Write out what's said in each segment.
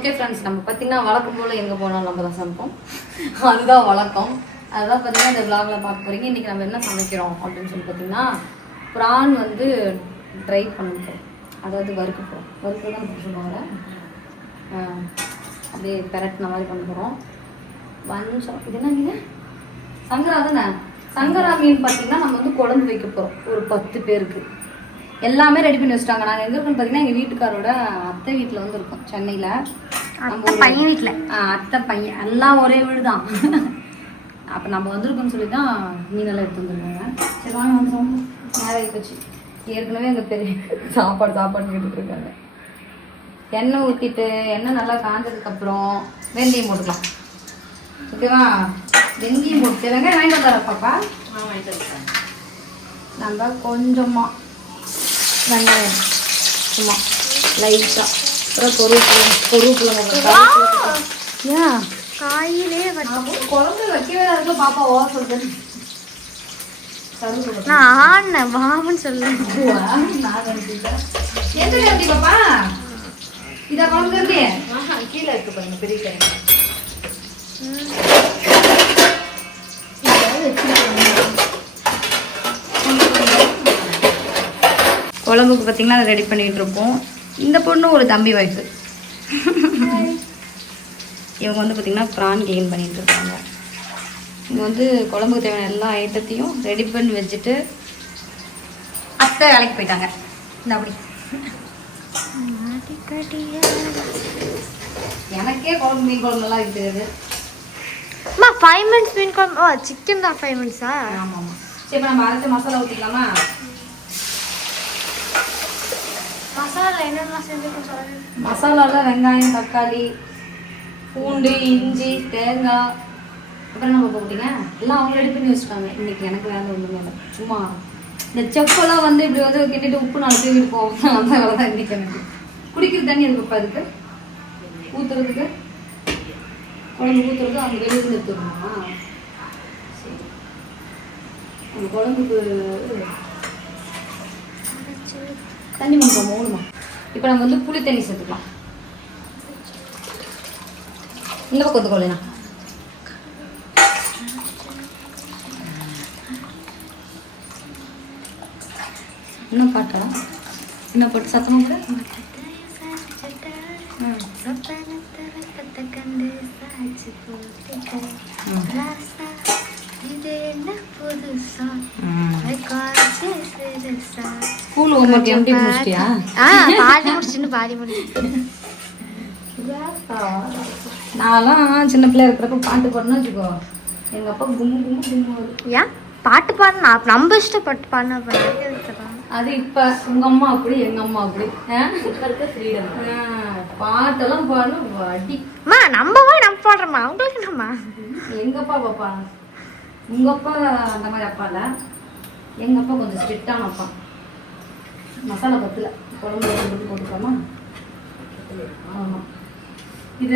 Okay friends நம்ம பார்த்தீங்கன்னா வழக்கம் போல் எங்கே போனாலும் நம்ம தான் சமைப்போம். அதுதான் வழக்கம். அதுதான் பார்த்தீங்கன்னா இந்த விளாகில் பார்க்க போகிறீங்க இன்றைக்கி நம்ம என்ன சமைக்கிறோம் அப்படின்னு சொல்லி பார்த்தீங்கன்னா ப்ரான் வந்து ட்ரை பண்ணிக்கிறோம் அதாவது வறுக்க போகிறோம் வறுக்க தான் சொல்லுவாங்க அப்படியே பெரட்டின மாதிரி பண்ண போகிறோம் வஞ்சம் இது என்ன நீங்கள் சங்கரா தானே? சங்கரா மீன் பார்த்தீங்கன்னா நம்ம வந்து குழம்பு வைக்க போகிறோம் ஒரு பத்து பேருக்கு. எல்லாமே ரெடி பண்ணி வச்சுட்டாங்க. நாங்கள் எங்கே இருக்கோம்னு பார்த்தீங்கன்னா எங்கள் வீட்டுக்காரோட அத்தை வீட்டில் வந்து இருக்கோம் சென்னையில். அத்தை பையன் வீட்டில் அத்தை பையன். எல்லாம் ஒரே வீடு தான் அப்போ நம்ம வந்திருக்கோம்னு சொல்லி தான் மீனெல்லாம் எடுத்து வந்துருக்காங்க. சரி வாங்க. நேரம் போச்சு. ஏற்கனவே எங்கள் பெரிய சாப்பாடு சாப்பாடு கேட்டுட்டு இருக்காங்க. எண்ணெய் ஊற்றிட்டு எண்ணெய் நல்லா காஞ்சதுக்கப்புறம் வெந்தயம் போட்டுக்கலாம். ஓகேவா? வெந்தயம் போட்டு வெங்காயம் வாங்கிட்டு வந்தாரா பாப்பா? நம்ம கொஞ்சமாக வெங்காயம் சும்மா லைட்டாக அப்புறம் பொருட்கள் பொருட்கள் ஏன் காயிலே குழம்பு வைக்கவே இருக்கு பாப்பா ஓ சொல்றேன் நான் ஆடின வாமன்னு சொல்லு. பாப்பா? இதா குழம்பு கீழே இருக்கு பாருங்க பெரிய குழம்புக்கு பார்த்தீங்கன்னா அதை ரெடி பண்ணிட்டு இருப்போம் இந்த பொண்ணு ஒரு தம்பி ஒய்ஃபு இவங்க வந்து பார்த்தீங்கன்னா ப்ரான் கிளீன் பண்ணிட்டு இருக்காங்க இவங்க வந்து குழம்புக்கு தேவையான எல்லா ஐட்டத்தையும் ரெடி பண்ணி வச்சுட்டு அத்தை வேலைக்கு போயிட்டாங்க. இந்த அப்படி. எனக்கே குழம்பு மீன் குழம்பு நல்லா வைக்க தெரியாது அம்மா ஃபைவ் மினிட்ஸ் மீன் குழம்பு. ஓ சிக்கன் தான் ஃபைவ் மினிட்ஸா ஆமாம் ஆமாம். சரி இப்போ நம்ம அரைச்ச மசாலா ஊற்றிக்கலாமா மசாலா என்னென்ன செஞ்சுருக்கோம் சொல்லுங்க மசாலாவில் வெங்காயம் தக்காளி பூண்டு இஞ்சி தேங்காய். அப்புறம் நம்ம போட்டீங்க எல்லாம் அவங்க ரெடி பண்ணி வச்சுட்டாங்க. இன்னைக்கு எனக்கு வேலை ஒன்றுமே இல்லை. சும்மா இந்த செப்பெல்லாம் வந்து இப்படி வந்து கிண்டிட்டு உப்பு நாலு தூக்கிட்டு போவோம் அந்த வேலை தான் இன்னைக்கு எனக்கு. குடிக்கிற தண்ணி எதுக்குப்பா அதுக்கு? ஊற்றுறதுக்கு குழம்பு ஊற்றுறதுக்கு அந்த கெட்டுன்னு எடுத்துக்கணுமா சரி. அந்த குழம்புக்கு தண்ணி மணக்கம் மூணுமா இப்போ நம்ம வந்து புளி தண்ணி சேர்த்துக்கலாம். இந்த பக்கம் ஒத்துக்கொள்ளா இன்னும் பாட்டா என்ன போட்டு சத்தமாக கூட ஸ்கூல் ஹோம்ஒர்க் எம்டி முடிச்சிட்டியா? ஆ பாதி முடிச்சுன்னு பாதி முடிச்சு நான்லாம் சின்ன பிள்ளையா இருக்கிறப்ப பாட்டு பாடணும்னு வச்சுக்கோ. எங்கள் அப்பா கும்மு கும்மு கும்மு. ஏன் பாட்டு பாடுனா நம்ம இஷ்டப்பட்டு பாடினா அப்போ அது இப்போ உங்கள் அம்மா அப்படி எங்கள் அம்மா அப்படி? இப்ப இருக்க ஃப்ரீடம் ஆ, பாட்டெல்லாம் பாடணும் அம்மா நம்ம போய் நம்ம பாடுறோம்மா உங்களுக்கு என்னம்மா? எங்கப்பா பாப்பா? உங்க அப்பா அந்த மாதிரி அப்பா இல்ல? எங்க அப்பா கொஞ்சம் ஸ்ட்ரிக்டான அப்பா. மசாலா பத்துல குழம்பு போட்டு போட்டுக்கலாமா? ஆமா. இத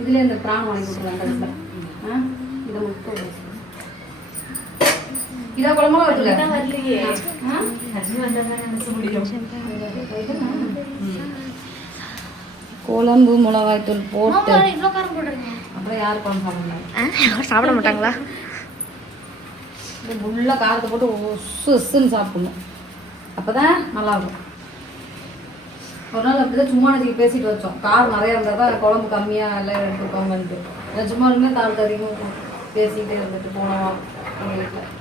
இதுல இந்த பிரான் வாங்கி கொடுக்கலாம் கடைசியில். ஆ? இதை மட்டும். இதா குழம்புலாம் வைக்கல வரலையே. குழம்பு மிளகாய் தூள் போட்டு. அப்புறம் யார் குழம்பு சாப்பிடலாம் சாப்பிட மாட்டாங்களா? இது ஃபுல்லாக காரத்தை போட்டு உசு உசுன்னு சாப்பிடணும். அப்போ தான் நல்லாயிருக்கும். ஒரு நாள் அப்படி தான் சும்மா நேற்றுக்கு பேசிட்டு வச்சோம். காரம் நிறையா இருந்தால் தான் குழம்பு கம்மியாக எல்லாம் எடுத்துக்கோங்கன்ட்டு நிஜமாலுமே காரத்தை அதிகமாக பேசிக்கிட்டே இருந்துட்டு போனோம் எங்கள் வீட்டில்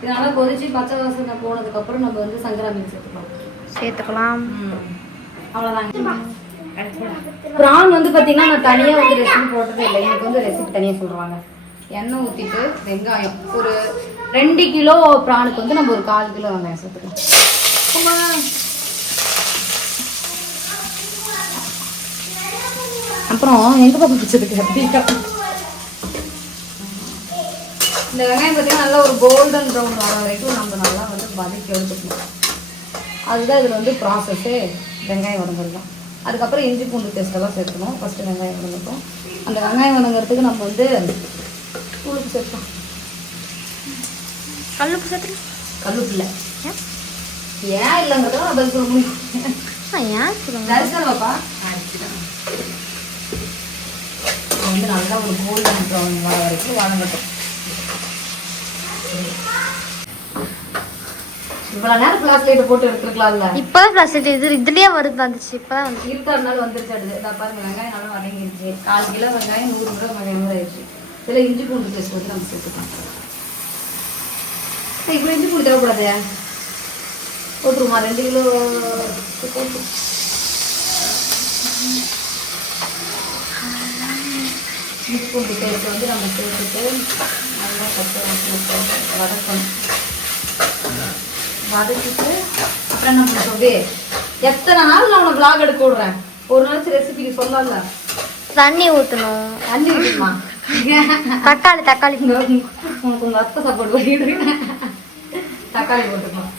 இது நல்லா கொதிச்சு பச்சை வாசனை போனதுக்கப்புறம் நம்ம வந்து சங்கரா மீன் சேர்த்துக்கலாம். சேர்த்துக்கலாம் அவ்வளோதாங்க ப்ரான் வந்து பார்த்தீங்கன்னா நான் தனியாக வந்து ரெசிபி போட்டதே இல்லை. எனக்கு வந்து ரெசிபி தனியாக சொல்கிறாங்க எண்ணெய் ஊற்றிட்டு வெங்காயம். ஒரு ரெண்டு கிலோ ப்ரானுக்கு வந்து நம்ம ஒரு கால் கிலோ வெங்காயம் சேர்த்துக்கலாம். அப்புறம் எங்க பாப்பா பிடிச்சதுக்கு? அப்படிக்கா இந்த வெங்காயம் பார்த்தீங்கன்னா நல்லா ஒரு கோல்டன் ப்ரௌன் வர வரைக்கும் நம்ம நல்லா வந்து வதக்கி எடுத்துக்கணும் அதுதான் இதில் வந்து ப்ராசஸ்ஸே வெங்காயம் வதங்குறது தான் அதுக்கப்புறம் இஞ்சி பூண்டு பேஸ்ட் எல்லாம் சேர்க்கணும் ஃபஸ்ட்டு வெங்காயம் வதங்கட்டும். அந்த வெங்காயம் வதங்குறதுக்கு நம்ம வந்து உளுப்பு சேர்க்கலாம். கல்லுப்பு சேர்த்து கல்லுப்பு இல்லை ஏன்? இல்லைங்கிறத நான் பதில் சொல்ல முடியும் ஏன் சொல்லுங்க தரிசனம் பாப்பா அரைச்சிடும் வந்து நல்லா ஒரு கோல்டன் ப்ரௌன் வர வரைக்கும் வதங்கட்டும் இவ்வளோ நேரம் போட்டு எடுத்துருக்கலாம்ல இப்பதான் ப்ளஸ் இது இதுலயே வருது வந்துச்சு வந்து இருக்காருனால வந்துருச்சு அது இதை பாருங்க வெங்காயம் நல்லா வதங்கிருச்சு கால் கிலோ வெங்காயம் நூறு கிலோ வெங்காயம் ஆயிடுச்சு இதில் இஞ்சி பூண்டு பேஸ்ட் வந்து நம்ம சேர்த்துக்கலாம் இப்போ இஞ்சி பூண்டு தேவைப்படாது? போட்டுருமா ரெண்டு கிலோ போட்டு. பூண்டு பேஸ்ட் வந்து நம்ம சேர்த்துட்டு நல்லா பச்சை வதக்கணும். வதக்கிட்டு அப்புறம் நம்ம சொல்லி எத்தனை நாள் நான் உனக்கு vlog எடுக்க விடுறேன் ஒரு நாளைக்கு ரெசிபிக்கு சொல்லல. தண்ணி ஊத்தணும். தண்ணி இருக்குமா தக்காளி தக்காளி. உனக்கு உங்க அத்தை சப்போர்ட் பண்ணிடுறேன் தக்காளி போட்டுக்கணும்.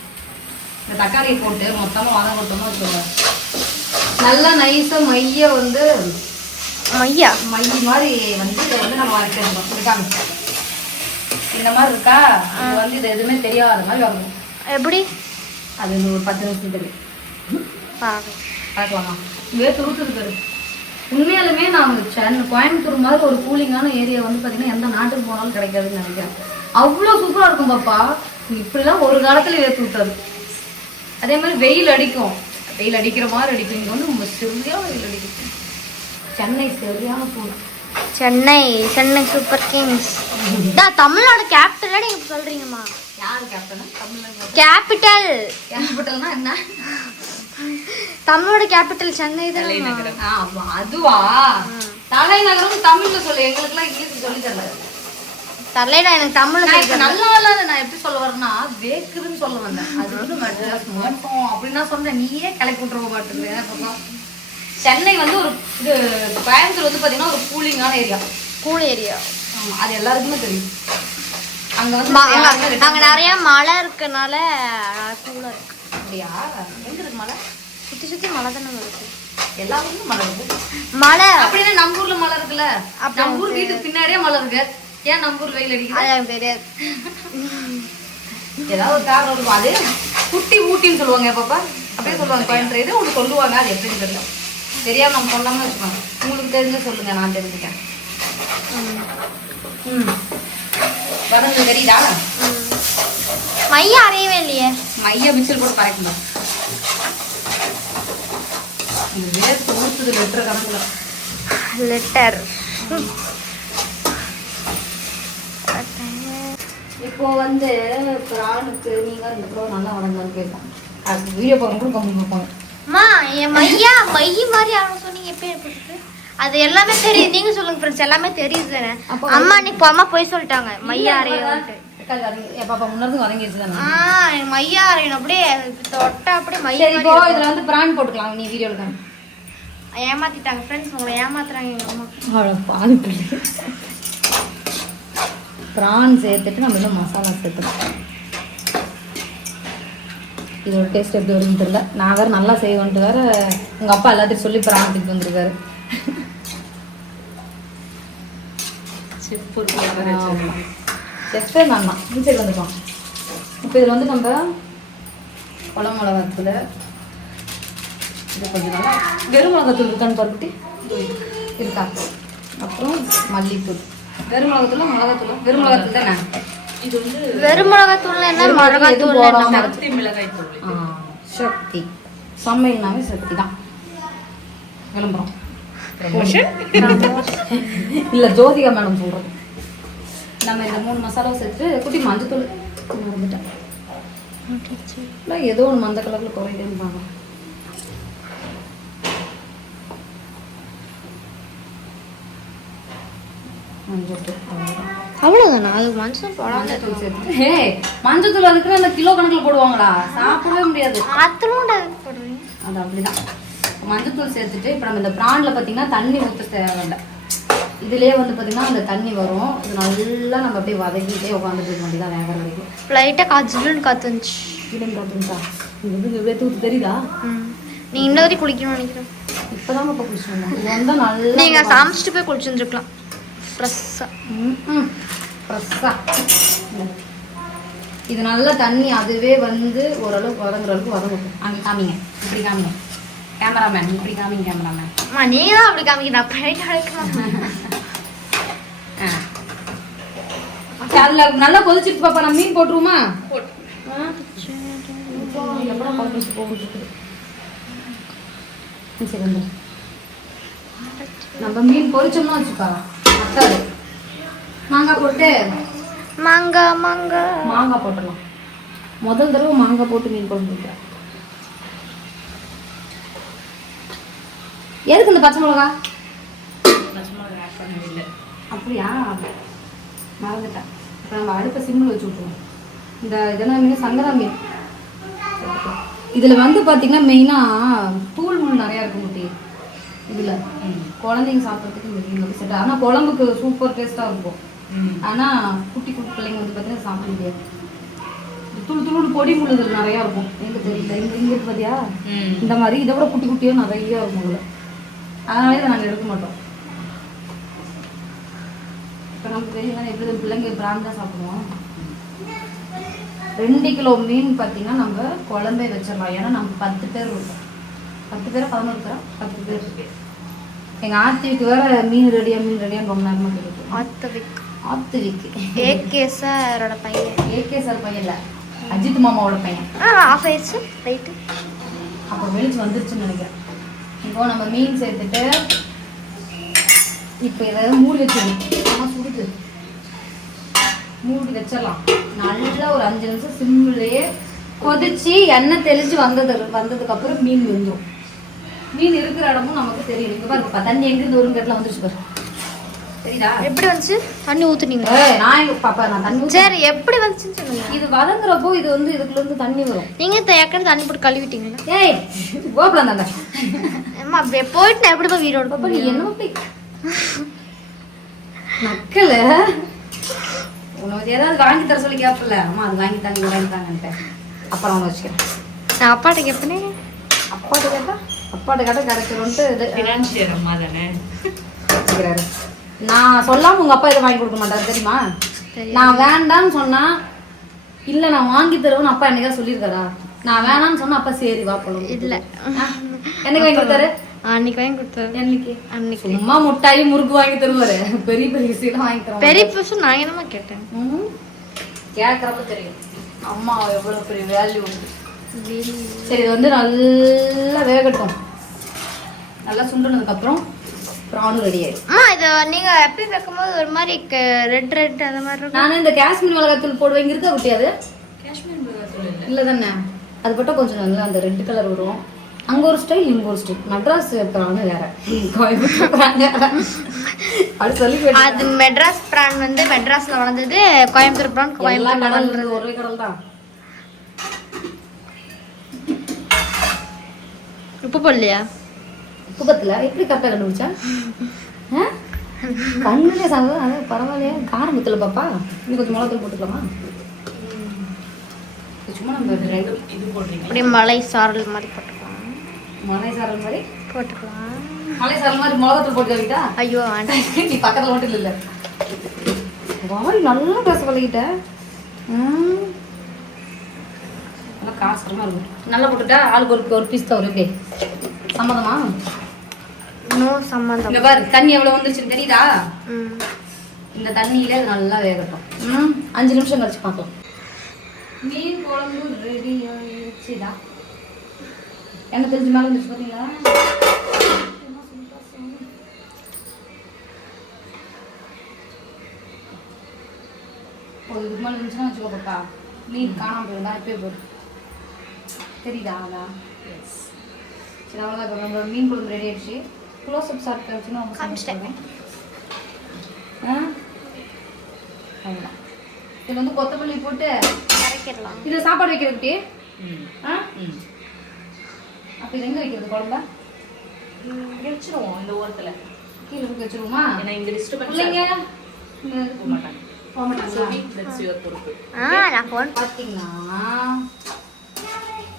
இந்த தக்காளியை போட்டு மொத்தமாக வதங்க விட்டோம்னு வச்சுக்கோங்க. நல்லா நைஸாக மைய வந்து மையா? மை மாதிரி வந்து இதை வந்து நம்ம வரைக்கணும் இருக்காங்க இந்த மாதிரி இருக்கா? இது வந்து இது எதுவுமே தெரியாத மாதிரி வரணும் எப்படி? அது ஒரு பத்து நிமிஷத்துக்கு பாக்கலாம். பார்க்கலாமா. இதுவே துருத்துது பாரு. உண்மையாலுமே நான் சென்னை கோயம்புத்தூர் மாதிரி ஒரு கூலிங்கான ஏரியா வந்து பார்த்தீங்கன்னா எந்த நாட்டுக்கு போனாலும் கிடைக்காதுன்னு நினைக்கிறேன். அவ்வளோ சூப்பராக இருக்கும் பாப்பா. இப்படிலாம் ஒரு காலத்தில் வேர்த்து விட்டாது. அதே மாதிரி வெயில் அடிக்கும். வெயில் அடிக்கிற மாதிரி அடிக்கும். இங்கே வந்து நம்ம சரியாக வெயில் அடிக்கும் சென்னை சரியான சூடு சென்னை சென்னை சூப்பர் கிங்ஸ். தான் தமிழ்நாடு கேபிட்டல் நீங்க சொல்றீங்கம்மா? யார் கேப்டனா? தமிழ்நாடு கேபிட்டல். கேபிட்டல்னா என்ன? தமிழோட கேபிட்டல் சென்னை தானே ஆ, அதுவா? தலைநகரம் தமிழ்ல சொல்லு. எங்களுக்குலாம் இங்கிலீஷ் சொல்லி தரல. தலைடா எனக்கு இப்ப நல்லா இல்லாத நான் எப்படி சொல்ல வரேன்னா வேக்குதுன்னு சொல்ல வந்தேன். அது வந்து மோட்டம் அப்படின்னா சொன்னேன். நீயே கிளப்பி விட்டுருவ மாட்டேங்குது. சென்னை வந்து ஒரு இது கோயம்புத்தூர் வந்து பாத்தீங்கன்னா ஒரு கூலிங்கான ஏரியா. Cool area. அது எல்லாருக்குமே தெரியும். அங்க வந்து அங்க நிறைய மலை இருக்கனால கூலா இருக்கு. அப்படியா? எங்க இருக்கு சுத்தி மலை தானே வருது எல்லா ஊர்லயும் மலை இருக்கு. மலை. அப்படின்னா நம்ம ஊர்ல மலை இருக்குல்ல? நம்ம ஊர் வீட்டுக்கு பின்னாடியே மலை இருக்கு. ஏன் நம்ம ஊர் வெயில் அடிக்குது? தெரியாது. ஏதாவது ஒரு காரணம் இருக்கும். அது குட்டி ஊட்டின்னு சொல்லுவாங்க பாப்பா அப்படியே சொல்லுவாங்க. இது ஒன்று சொல்லுவாங்க அது எப்படின்னு தெரியல. தெரியாம நம்ம சொல்லாம வச்சுக்கோங்க. உங்களுக்கு தெரிஞ்ச சொல்லுங்க. நான் தெரிஞ்சுக்கேன் ம். வதங்க. தெரியுதா? மைய அறையவே இல்லையே. மைய மிச்சல் கூட இந்த வேர்த்து ஊத்துது லிட்டர் கணக்குல. லெட்டர் இப்போ வந்து பிராணுக்கு நீங்க ரெண்டு கிலோ நல்லா வளர்ந்தான்னு கேட்டேன் அது வீடியோ பார்க்க கூட கம்மி பார்ப்பாங்க அம்மா என் மையா மைய மாதிரி அவங்க சொன்னீங்க எப்ப எப்படி? அது எல்லாமே தெரியுது. நீங்க சொல்லுங்க ஃப்ரெண்ட்ஸ் எல்லாமே தெரியுது தானே? அம்மா அன்னைக்கு அம்மா போய் சொல்லிட்டாங்க மையா அறையும் பாப்பா முன்னது வதங்கிடுச்சு தானே? மையா அறையணும். அப்படியே தொட்டா அப்படியே மைய இப்போ இதுல வந்து பிரான் போட்டுக்கலாம் நீ வீடியோல காமி ஏமாத்திட்டாங்க ஃப்ரெண்ட்ஸ் உங்களை ஏமாத்துறாங்க எங்க அம்மா. அவ்வளோ பானிபூரி ப்ரான் சேர்த்துட்டு நம்ம இன்னும் மசாலா சேர்த்துக்கலாம் இதோட டேஸ்ட் எப்படி வருதுன்னு தெரியல. நான் வேற நல்லா செய்வேன்ட்டு வேற உங்க அப்பா எல்லாத்தையும் சொல்லி ப்ரான் தூக்கி வந்திருக்காரு. செஃப்பே நான் தான். இந்த சைடு வந்துக்கலாம் இப்போ இதில் வந்து நம்ம குளம் மிளகாத்தூள் இது கொஞ்சம் நல்லா வெறும் மிளகாத்தூள் இருக்கான்னு பார்த்துட்டு இருக்கா? அப்புறம் மல்லித்தூள். வெறும் மிளகாத்தூள். மிளகாத்தூள் வெறும் மிளகாத்தூள் தானே? இது வந்து வெறும் மிளகாத்தூள்ல என்ன? மிளகாத்தூள் போடாம சக்தி மிளகாய் தூள். சக்தி. சமையல்னாவே சக்தி தான். விளம்பரம். இல்ல ஜோதிகா மேடம் சொல்றது. நம்ம இந்த மூணு மசாலா சேர்த்து குட்டி மஞ்சத்தூள். மறந்துட்டேன் இல்லை ஏதோ ஒன்று மஞ்சள் கலரில் குறையுதுன்னு பாருங்க அவ்வளவுதானா? அது மஞ்சத்தூள் சேர்த்து ஏய் மஞ்சத்தூள் அதுக்கு அந்த கிலோ கணக்குல போடுவாங்களா? சாப்பிடவே முடியாது. போடுறீங்க அது அப்படிதான். மஞ்சத்தூள் சேர்த்துட்டு இப்போ நம்ம இந்த ப்ரான்ல பார்த்தீங்கன்னா தண்ணி ஊற்ற தேவையில்லை. இதுலயே வந்து பார்த்தீங்கன்னா அந்த தண்ணி வரும். இது நல்லா நம்ம அப்படியே வதக்கிட்டே உட்காந்துட்டு இருக்க வேண்டியதான் வேகிற வரைக்கும் லைட்டா காய்ச்சலுன்னு காத்து வந்துச்சு. இல்லைன்னு பார்த்துருந்தா இது இவ்வளோ தூத்து தெரியுதா. நீ இன்ன வரைக்கும் குளிக்கணும்னு நினைக்கிறேன். இப்போதான் இப்போ இது வந்தால் நல்லா நீங்க சமைச்சிட்டு போய் குளிச்சுருந்துருக்கலாம் ஃப்ரெஷ்ஷா ம் ஃப்ரெஷ்ஷாக இது நல்லா தண்ணி அதுவே வந்து ஓரளவுக்கு வதங்குற அளவுக்கு வதங்கட்டும் அங்கே காமிங்க. இப்படி காமிங்க. கேமராமேன் இப்படி காமிங்க கேமராமேன் அம்மா நீங்க தான் அப்படி அப்ப ரைட் அழைக்கலாம் சரி, அதுல நல்லா கொதிச்சிருச்சு பாப்பா. நம்ம மீன் போட்டுருவோமா? ஆ? இப்போ எப்படா குழம்பு வச்சு போகுது இருக்குது? ம், சரி வந்துரு. நம்ம மீன் பொரிச்சோம்னா வச்சுக்கா. மசாலு மாங்காய் போட்டு. மாங்காய் மாங்காய் மாங்காய் போட்டுடலாம். முதல் தடவை மாங்காய் போட்டு மீன் குழம்பு வைக்கிறேன். எதுக்கு இந்த பச்சை மிளகா? அப்படியா? மறந்துட்டேன். இப்போ நம்ம அடுப்பை சிம்மில் வச்சு விட்டுருவோம். இந்த இதெல்லாம் மீன் சங்கரா மீன். இதில் வந்து பார்த்தீங்கன்னா மெயினாக தூள் முள் நிறையா இருக்கும் முட்டி இதில். குழந்தைங்க சாப்பிட்றதுக்கு இந்த மீன் வந்து செட் ஆனால் குழம்புக்கு சூப்பர் டேஸ்ட்டாக இருக்கும். ஆனால் குட்டி குட்டி பிள்ளைங்க வந்து பார்த்தீங்கன்னா சாப்பிட முடியாது. துளு துளு பொடி முள் இதில் நிறையா இருக்கும். எங்க தெரியல இங்கே இங்கே இருக்கு பார்த்தியா இந்த மாதிரி இதை விட குட்டி குட்டியாக நிறைய இருக்கும் அதில். அதனாலே இதை நாங்கள் எடுக்க மாட்டோம். இப்போ நமக்கு தெரியும் எப்படி பிள்ளைங்க தான் சாப்பிடுவோம். ரெண்டு கிலோ மீன் பார்த்தீங்கன்னா நம்ம குழம்பே வச்சிடலாம். ஏன்னா நம்ம பத்து பேர் இருக்கோம். பத்து பேர் பதினோரு பேரா? பத்து பேர். இருக்கு எங்கள் ஆத்திக்கு வேற மீன் ரெடியா மீன் ரெடியான்னு ரொம்ப நேரமாக கிடைக்கும் ஆத்தவிக். ஆத்துவிக்கு. ஏகே சாரோட பையன். ஏகே சார் பையன் இல்லை. அஜித் மாமாவோட பையன். ஆ ஆஃப் ஆயிடுச்சு. ரைட்டு அப்போ வெளிச்சு வந்துருச்சுன்னு நினைக்கிறேன். இப்போ நம்ம மீன் சேர்த்துட்டு இப்போ இதை மூடி வச்சிடணும். ஆமா சுடுது. மூடி வச்சிடலாம். நல்லா ஒரு அஞ்சு நிமிஷம் சிம்மிலேயே கொதிச்சு எண்ணெய் தெளிச்சு வந்தது வந்ததுக்கு அப்புறம் மீன் வெந்துடும் மீன் இருக்கிற இடமும் நமக்கு தெரியும். இங்க பாருப்பா தண்ணி எங்கிருந்து ஒரு இடத்துல வந்துருச்சு பாரு. சரிதா எப்படி வந்துச்சு? தண்ணி ஊத்துனீங்க நான் எங்க பாப்பா நான் தண்ணி சரி எப்படி வந்துச்சுன்னு சொல்லுங்க. இது வதங்குறப்போ இது வந்து இதுக்குள்ள இருந்து தண்ணி வரும். நீங்க இந்த ஏற்கனவே தண்ணி போட்டு கழுவிட்டீங்களா? ஏய் கோபுரம் தாங்க அம்மா அப்படியே போயிட்டு நான் எப்படிப்பா வீடோட பாப்பா நீ என்ன போய் நக்கல. உனக்கு ஏதாவது வாங்கி தர சொல்லி கேப்பல அம்மா அது வாங்கி தாங்க வாங்கி தாங்கன்ட்டு அப்புறம் வச்சுக்கிறேன். நான் அப்பாட்ட கேட்பனே அப்பாட்ட கேட்டா? அப்பாட்ட கேட்டா கிடைச்சிரும்ட்டு இது ஃபினான்ஷியர் அம்மா தானே? வச்சுக்கிறாரு. நான் சொல்லாம உங்க அப்பா இதை வாங்கி கொடுக்க மாட்டாரு தெரியுமா. நான் வேண்டான்னு சொன்னா இல்ல நான் வாங்கி தருவேன்னு அப்பா என்னைக்கா சொல்லியிருக்காரா? நான் வேணாம்னு சொன்னா அப்பா சரி வா போலாம். இல்ல. என்னைக்கு வாங்கி கொடுத்தாரு? அன்னைக்கு வாங்கி கொடுத்தாரு. என்னைக்கு? அன்னைக்கு. சும்மா முட்டாய் முறுக்கு வாங்கி தருவாரு. பெரிய பெரிய விஷயம் வாங்கி தருவாரு பெரிய பர்சன் நான் என்னமா கேட்டேன். கேட்கறப்ப தெரியும். அம்மா எவ்வளவு பெரிய வேல்யூ உண்டு. சரி இது வந்து நல்லா வேகட்டும். நல்லா சுண்டுனதுக்கு அப்புறம் ப்ரானும் ரெடி ஆயிடும். அம்மா இத நீங்க எப்படி வைக்கும்போது ஒரு மாதிரி ரெட் ரெட் அந்த மாதிரி இருக்கும். நான் இந்த காஷ்மீர் மிளகாத்தூள் போடுவேன். இங்க இருக்கா குட்டியாது காஷ்மீர் மிளகாத்தூள் இல்லை. இல்லை தானே? அது போட்டால் கொஞ்சம் நல்லா அந்த ரெட் கலர் வரும். அங்க ஒரு ஸ்டைல் இங்க ஒரு ஸ்டைல் மெட்ராஸ் ப்ரான் வேற. கோயம்புத்தூர் வேற. அப்படி சொல்லி அது மெட்ராஸ் பிரான் வந்து மெட்ராஸ்ல வளர்ந்தது. கோயம்புத்தூர் பிரான் எல்லா கோயம்புத்தூர்ல கடல் ஒரே கடல் தான். உப்பு போடலையா? குப்பத்துல எப்படி கரெக்டாக கண்டுபிடிச்சா? ஆ? கண்ணுலயே சாப்பிடுறது அது பரவாயில்லையா. காரம் ஊற்றல பாப்பா. இன்னும் கொஞ்சம் மிளகாத்தூள் போட்டுக்கலாமா? சும்மா நம்ம இது போடுறீங்க. அப்படியே மலை சாரல் மாதிரி போட்டுக்கலாம். மலை சாரல் மாதிரி? போட்டுக்கலாம். மலை சாரல் மாதிரி மிளகாத்தூள் போட்டு வைக்கிட்டா ஐயோ வேண்டாம் நீ பக்கத்துல மட்டும் இல்லை. வாய் நல்லா பேச பழகிட்ட. ம். நல்லா காசரமா இருக்கும். நல்லா போட்டுட்டா ஆளுக்கு ஒரு ஒரு பீஸ் தான் ஒரு இப்படி சம்மதமா? நோ சம்மந்தம். இங்க பாரு தண்ணி எவ்வளவு வந்துருச்சுன்னு தெரியுதா. இந்த தண்ணியில அது நல்லா வேகட்டும். ம் அஞ்சு நிமிஷம் கழிச்சு பார்க்கலாம். மீன் குழம்பு ரெடி ஆயிடுச்சுடா எண்ணெய் தெரிஞ்சு மேலே வந்துச்சு பார்த்தீங்களா ஒரு இதுக்கு மேலே இருந்துச்சுன்னா வச்சுக்கோ பாப்பா. மீன் காணாம போயிருந்தா இப்பயே போயிடும் தெரியுதா அதான் சரி அவ்வளோதான் இப்போ நம்ம மீன் குழம்பு ரெடி ஆயிடுச்சு. க்ளோஸ் அப் ஷார்ட் காமிச்சுன்னா அவங்க காமிச்சிட்டேன். ஆ? அவ்வளோதான் இது வந்து கொத்தமல்லி போட்டு கரைக்கிடலாம் இதில் சாப்பாடு வைக்கிறது இப்படி ம். ஆ? ம். அப்போ இது எங்கே வைக்கிறது குழம்பா? வச்சிருவோம் இந்த ஓரத்துல. கீழே தூக்கி வச்சிருவோமா? ஏன்னா இங்க டிஸ்டர்பன்ஸ் பிள்ளைங்க? போக மாட்டாங்க. போக ஆ நான் ஃபோன் பார்த்தீங்கன்னா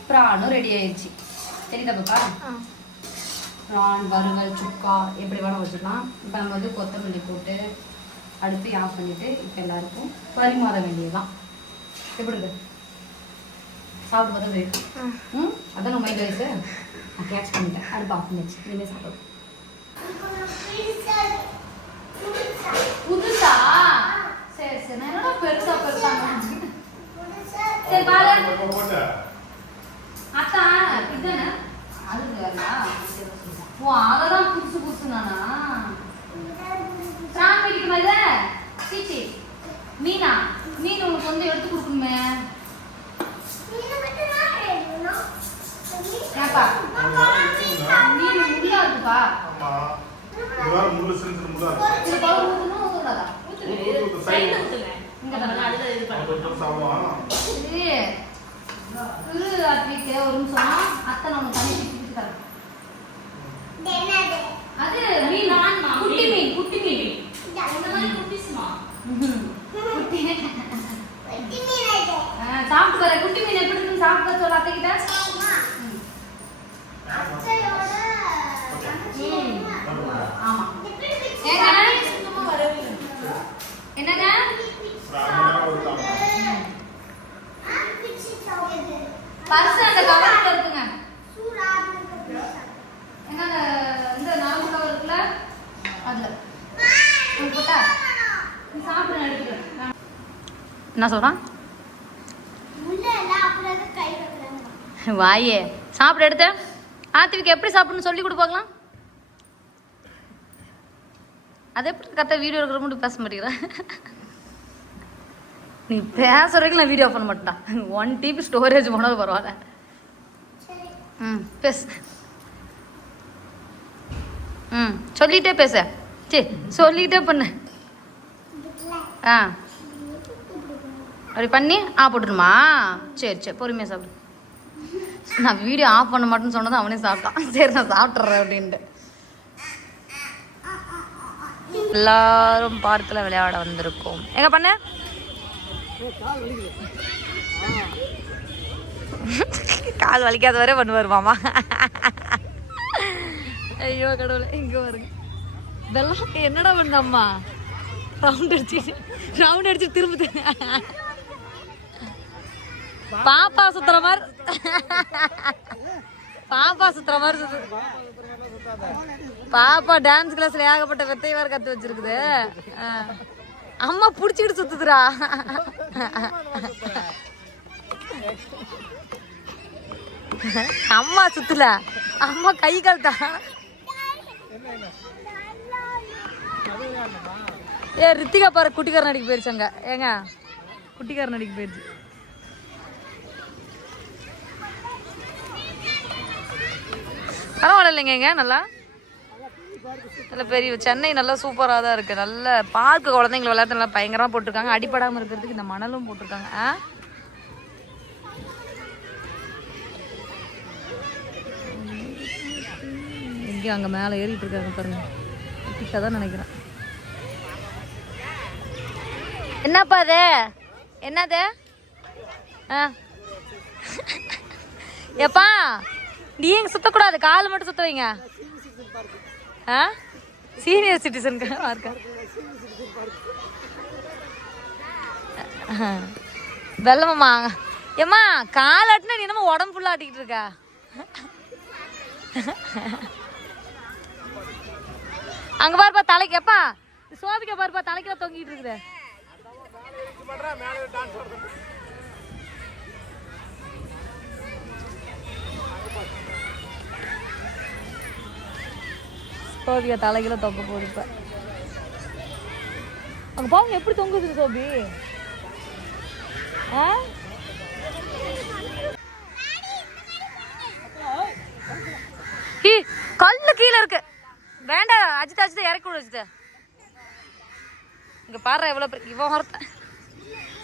ப்ரானும் ரெடி ஆயிடுச்சு தெரியுதா பாப்பா? ப்ரான் வறுவல் சுக்கா எப்படி வேணால் வச்சுக்கலாம். இப்போ நம்ம வந்து கொத்தமல்லி போட்டு அடுத்து ஆஃப் பண்ணிவிட்டு இப்போ எல்லாருக்கும் பரிமாற வேண்டியதுதான். எப்படிங்க இருக்கு சாப்பிட்டு பார்த்தா ம்? அதான் நம்ம மைண்ட் வயசு நான் கேட்ச் பண்ணிட்டேன். அடுப்பு ஆஃப் பண்ணிச்சு இனிமேல் சாப்பிடும் புதுசா? சரி சரி. அத்தா இதுதானே? ஓ அதெல்லாம் புதுசு புதுசு நானா சாமி வீட்டுக்கு மேல சீச்சி மீனா மீன் உங்களுக்கு வந்து எடுத்து கொடுக்கணுமே. ஏப்பா மீன் உள்ளா இருக்குப்பா இது பழம் ஊத்தணும் ஊத்தக்கூடாதா சைடுல ஊத்துங்க. இங்க நம்ம தானே? அடுத்தது இது பண்ணுவோம். இது ஒரு நிமிஷம். அத்தை நம்ம தண்ணி பிடிச்சி அது மீன். நான்மா, குட்டி மீன். குட்டி மீன். இந்த மாதிரி குட்டிஸ்மா. குட்டி ஆ, சாப்பிட்டு வர குட்டி மீன் எப்படி இருக்குன்னு சாப்பிட்டு வர சொல்ல அத்தை கிட்ட ம். ம். ஆமா ஏங்க சுத்தமா வரவே இல்லை. என்னங்க பர்ஸ் அந்த கவர்ல இருக்குங்க என்ன இந்த நரம்பு கவர் இருக்குல்ல அதுல உனக்கு போட்டா நீ சாப்பிட எடுத்துக்கிறேன் என்ன சொல்றான்? வாயே. சாப்பிட எடுத்த. ஆத்திவிக்கு எப்படி சாப்பிடணும்னு சொல்லி கொடுப்பாங்களாம் அது எப்படி கரெக்டாக வீடியோ எடுக்கிற மட்டும் பேச மாட்டேங்கிறேன் நீ பேசுற வரைக்கும் நான் வீடியோ பண்ண மாட்டேன் ஒன் டிபி ஸ்டோரேஜ் போனாலும் பரவாயில்ல. ம் பேசு. ம் சொல்லிட்டே பேச. சரி சொல்லிட்டே பண்ணு. ஆ. அப்படி பண்ணி ஆ போட்டுருமா சரி சரி பொறுமையாக சாப்பிடு. நான் வீடியோ ஆஃப் பண்ண மாட்டேன்னு சொன்னதும் அவனே சாப்பிட்டான். சரி நான் சாப்பிட்றேன் அப்படின்ட்டு. எல்லாரும் பார்க்கில் விளையாட வந்திருக்கோம். எங்க பண்ண? கால் வலிக்காத வரை பண்ணுவார் மாமா. ஐயோ கடவுளே இங்க வருங்க வெள்ளம் என்னடா பண்ண அம்மா? ரவுண்ட் அடிச்சு ரவுண்ட் அடிச்சு திரும்ப பாப்பா சுத்துற மாதிரி. பாப்பா சுத்துற மாதிரி சுத்து. பாப்பா டான்ஸ் கிளாஸ்ல ஏகப்பட்ட வெத்தை வேற கத்து வச்சிருக்குது. அம்மா புடிச்சுக்கிட்டு சுத்துதுடா. அம்மா சுத்துல. அம்மா கை கால் தான் ஏ ரித்திகா பாரு குட்டிக்காரன் அடிக்க போயிருச்சாங்க ஏங்க? குட்டிக்காரன் அடிக்க போயிருச்சு. பரவாயில்ல இல்லைங்க நல்லா? நல்ல பெரிய சென்னை நல்லா சூப்பராக தான் இருக்குது நல்ல பார்க்கு குழந்தைங்கள விளையாட்டு நல்லா பயங்கரமாக போட்டிருக்காங்க. அடிப்படாமல் இருக்கிறதுக்கு இந்த மணலும் போட்டிருக்காங்க. ஆ? எங்கேயும் அங்கே மேலே ஏறிட்டு இருக்காங்க பாருங்க. கிட்ட தான் நினைக்கிறேன். என்னப்பா அது? என்னது? ஆ. எப்பா நீ எங்க சுத்தக்கூடாது. கால் மட்டும் சுத்த வைங்க. ஆ? சீனியர் சிட்டிசன் பார்க்க வெள்ளமாம்மா ஏம்மா கால் ஆட்டினா நீ என்னமோ உடம்பு ஃபுல்லாக ஆட்டிக்கிட்டு இருக்கா? அங்க பாருப்பா தலைக்கு எப்பா? சோபிக்க பாருப்பா தலைக்குல தொங்கிட்டு இருக்குது. சோபியா தலைக்குல தொங்க போகுது அங்கே பாவங்க எப்படி தொங்குது சோபி ஆ? கல்லு கீழே இருக்கு. வேண்டாம் அஜித் அஜித் இறக்கி விடு அஜித் இங்க பாரு எவ்வளவு இவன் ஒருத்தன்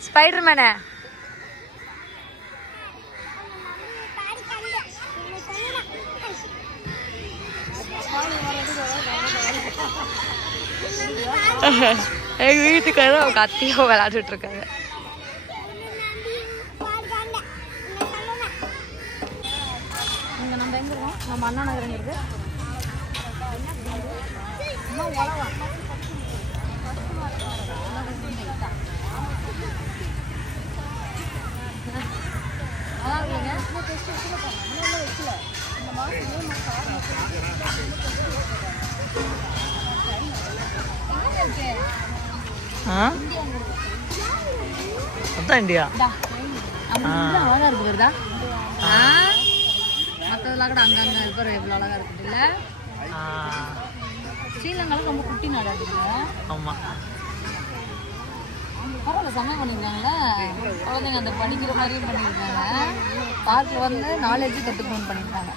ஸ்பைடர் மேனே எங்க தான் அவங்க அத்தையும் விளையாண்டுட்டு இருக்காங்க நம்ம எங்கே இருக்கோம்? நம்ம அண்ணா நகர் அதான் இண்டியா வருதா மற்றதெல்லாம் கூட அங்கங்க இருக்கிற எவ்வளோ அழகா இருக்குது இல்ல ரொம்ப குட்டி நாடா இருக்குங்க ஆமாம் பரவாயில்ல சமயம் பண்ணியிருக்காங்களே குழந்தைங்க அந்த படிக்கிற மாதிரியும் பண்ணியிருக்காங்க பார்க்கில் வந்து நாலேஜ் கற்றுக்கணும்னு பண்ணியிருக்காங்க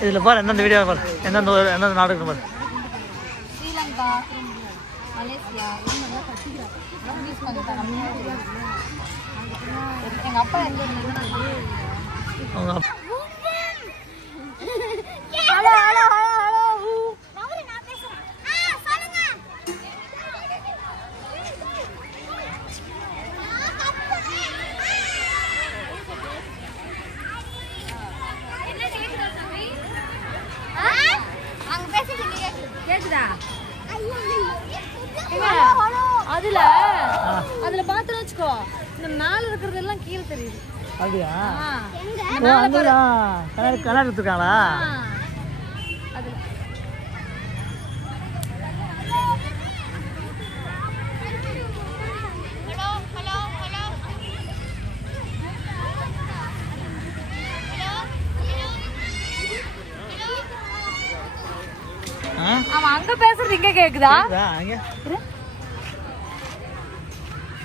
இதில் பாரு எந்தெந்த வீடியோ பாரு எந்தெந்த எந்தெந்த நாடு இருக்கு பாரு ஸ்ரீலங்கா மலேசியா இவங்க கட்டிக்கிறாங்க இங்கிலீஷ் பண்ணிட்டாங்க எங்கள் அப்பா எங்கே இருந்தாங்க அவங்க அப்பா- ஹலோ ஹலோ ஹலோ ஹலோ நான் பேசுறேன் ஆ சொல்லுங்க அங்க பேசிட்டு கேக்குது கேக்குதா ஹலோ ஹலோ அதுல அதுல பாத்து வச்சுக்கோ இந்த மேல இருக்கிறது எல்லாம் கீழே தெரியுது அப்படியா ஆ. ஓ அங்கதான் கண்ணாடி கண்ணாடி எடுத்துருக்காங்களா ஆ. அதுல ஹலோ ஹலோ ஹலோ ஆ அவன் அங்க பேசுறது இங்க கேக்குதா இதா, அங்க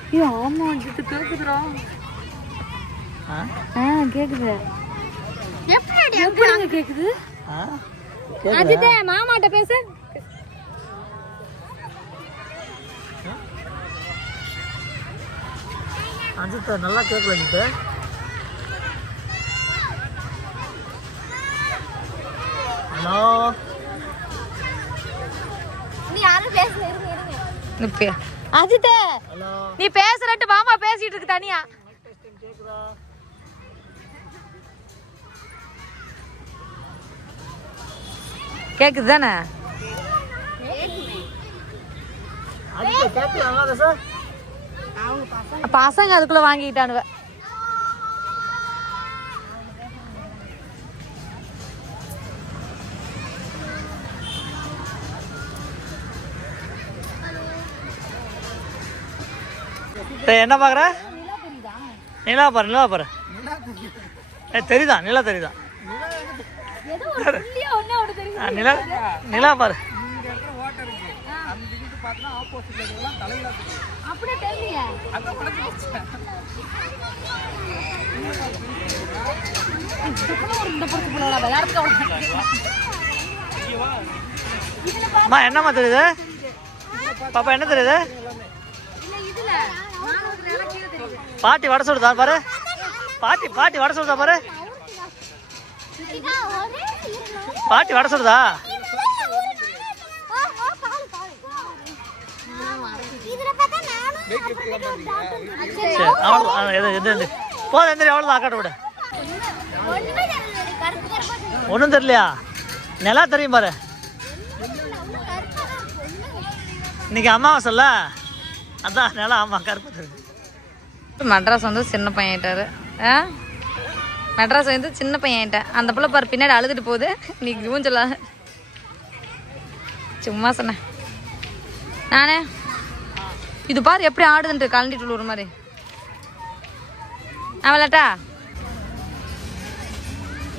ஐயோ ஆமா இது கேக்குதுடா ஆ ஆ கேக்குது எப்படி எப்படிங்க கேக்குது? ஆ அஜித்தே மாமாட்ட பேசு. அஜித் நல்லா கேட்கல அஜித் ஹலோ? நீ யாரும் பேசல இருங்க இருங்க. அஜித்தே ஹலோ? நீ பேசுறட்டு மாமா பேசிட்டு இருக்கு தனியா. கேக்குதா? கேக்குது தானே பசங்க அதுக்குள்ள வாங்கிக்கிட்டானுவ. டேய் என்ன பார்க்குற நிலா பாரு நிலா பாரு. ஏ தெரியுதா? நிலா தெரியுதா? ஆ, நிலா நிலா பாரு. என்னம்மா தெரியுது? பாப்பா என்ன தெரியுது? பாட்டி வடை சொல்லுதா பாரு. பாட்டி பாட்டி வடை சொல்லுதா பாரு. பாட்டி வடை சொல்றதா சரி அவ்வளோ போதும் எந்திரி அவ்வளோ ஆக்காட்ட விடு. ஒன்றும் தெரியலையா? நிலா தெரியும் பாரு. இன்னைக்கு கருப்பா தான் இன்னைக்கு அமாவாசைல்ல அதான் நிலா ஆமாம் கருப்பு தெரியும் வந்து சின்ன பையன் ஆயிட்டாரு. ஆ? மெட்ராஸ் வந்து சின்ன பையன் ஆயிட்டேன் அந்த பிள்ளை பாரு பின்னாடி அழுதுட்டு போகுது. இன்னைக்கு ஊஞ்சல சும்மா சொன்னேன். நானே இது பாரு எப்படி ஆடுதுன்ட்டு கலண்டிட்டு விழுவுற மாதிரி. நான் விளாட்டா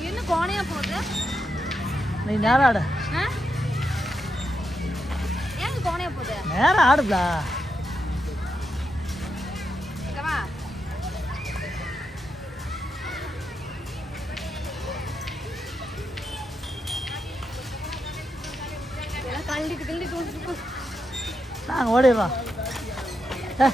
இன்னும் கோணையா போகுது? நீ நேரம் ஆடு. ஏங்க கோணையா போகுது? நேரம் ஆடுதா கண்டிட்டு கழண்டிட்டு கிழண்டிட்டு நாங்கள் ஓடிடுறோம். ஏ